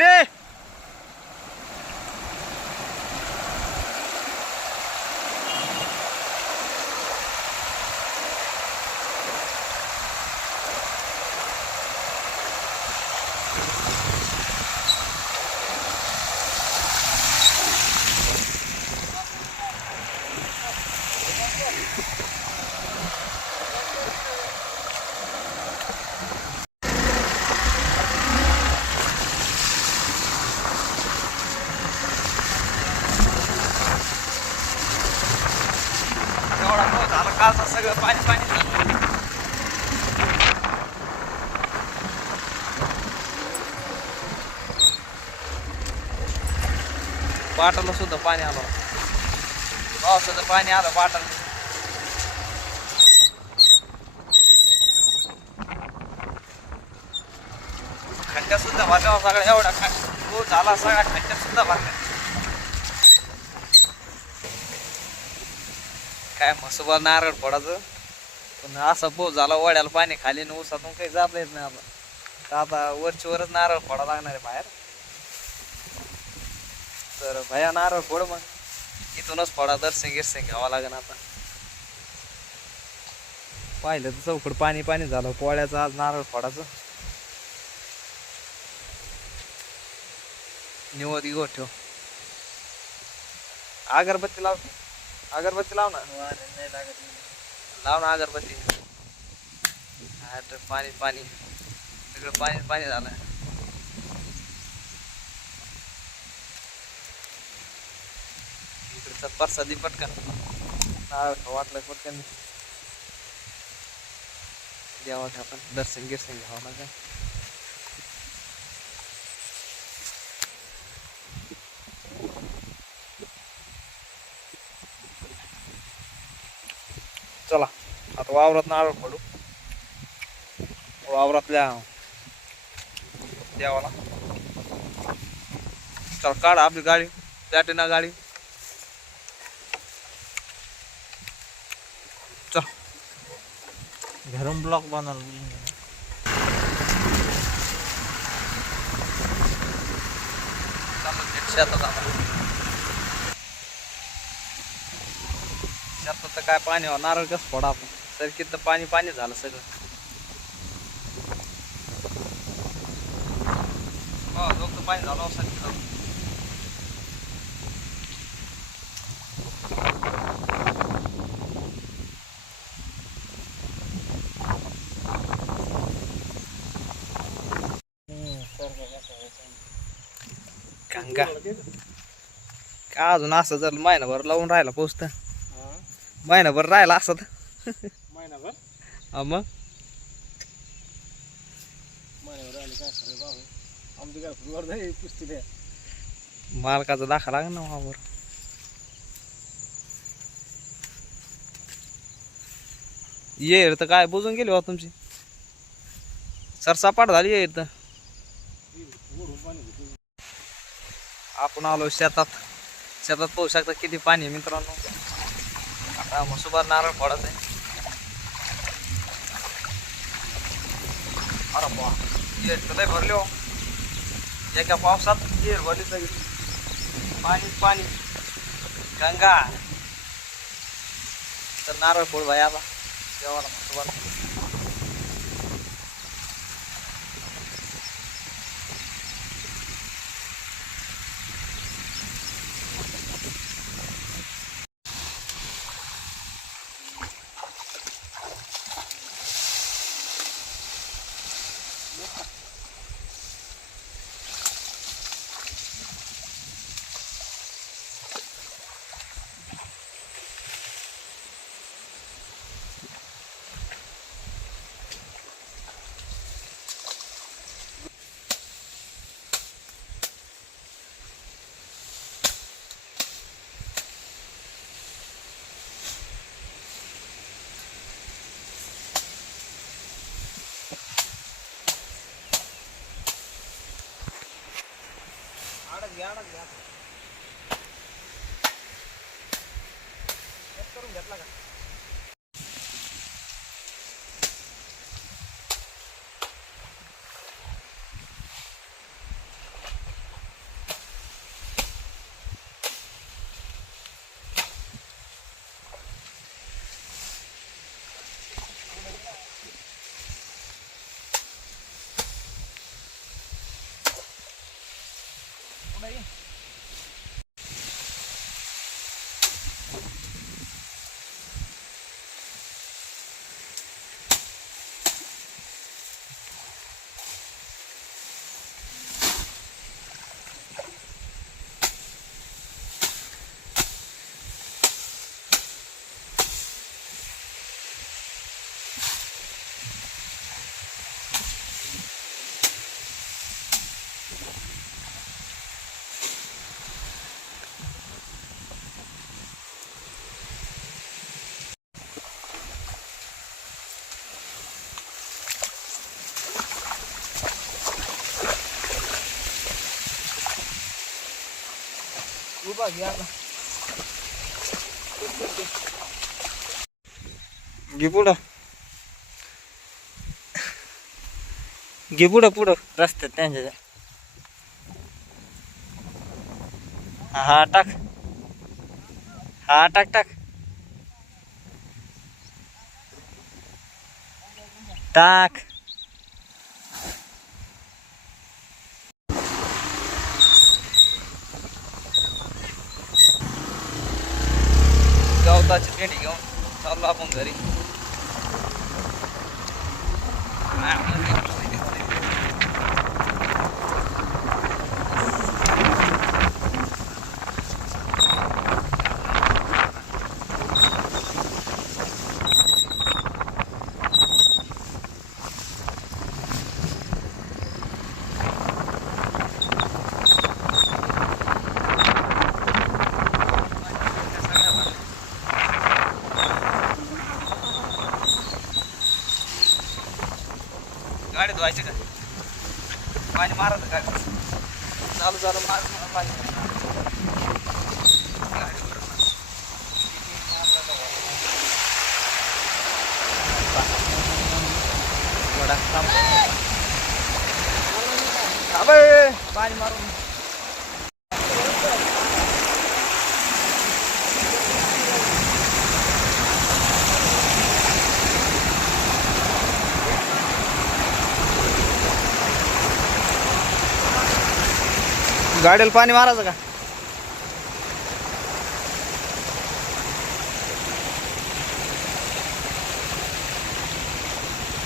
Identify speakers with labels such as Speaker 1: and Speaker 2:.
Speaker 1: Be! सगळं पाणी पाणी. झालं पाटाला सुद्धा पाणी आलं. पावसाचं पाणी आलं पाटाला. खड्ड्या सुद्धा भरल्या सगळ्या एवढा हो, झाला सगळ्या खड्ड्या सुद्धा भरल्या काय म्हसोबा नारळ पडायचं पण असा पाऊस झाला वड्याला पाणी खाली आणि ऊसातून काही जात येत नाही आता तर आता वरची वरच नारळ फोडा लागणार आहे बाहेर. तर भया नारळ फोड मग. इथूनच फोडा दर्शन गिरसिंग घ्यावं लागेल आता. पाहिलं तर चौकड पाणी पाणी झालं पोळ्याचं आज नारळ फोडाचं निवत गोठ्यो ठेव. अगरबत्ती लावतो अगरबत्ती लाव ना। लाव ना अगरबत्ती। हा तर पाणी पाणी सगळं पाणी पाणी झालं इकडचा परसादी पटकन। नारळ वाटलं पटकन। आपण दर्शन गिर्सन घ्यावं लागेल चला वावरात नारळ पडू वावरातल्या देवाला. चल काढ आपली गाडी प्लॅटिना गाडी. चल.
Speaker 2: घरून ब्लॉक बनवलं
Speaker 1: शेतात शेतात काय पाणी नारळ कसं फोडा आपण तर पाणी पाणी झालं सगळं. हो पाणी झालं सरकीत गंगा. का अजून असं जर महिनाभर लावून राहिला पोचत महिनाभर राहिला असं तर?
Speaker 2: महिनाभर
Speaker 1: हा मग मालकाचा दाखा लागेल ना वावर येर तर काय बुजून गेली बा तुमची? सरसापाट झाली येर तर आपण आलो शेतात. शेतात पाहू शकता किती पाणी मित्रांनो. आता मसुबार नारळ फोडायचं आहे अरे बा येर तर लय भरले हो एका पावसात येर भरली सगळी पाणी पाणी गंगा
Speaker 2: घ्या घ्या. Check करून घेतला का?
Speaker 1: घे पुढं घे पुढं पुढं रस्त्यात त्यांच्या त्या. हा टाक हा टाक टाक टाक சம்பாதிச்சிருக்கேன் நீங்க சாப்பிடாப்பும் சரி गाडी धुवायची का पाणी मारायचं काय चालू चालू मार पाणी गाडीवर वडा थांब. थांब ए, पाणी मारून गाडीला पाणी मारायचं का?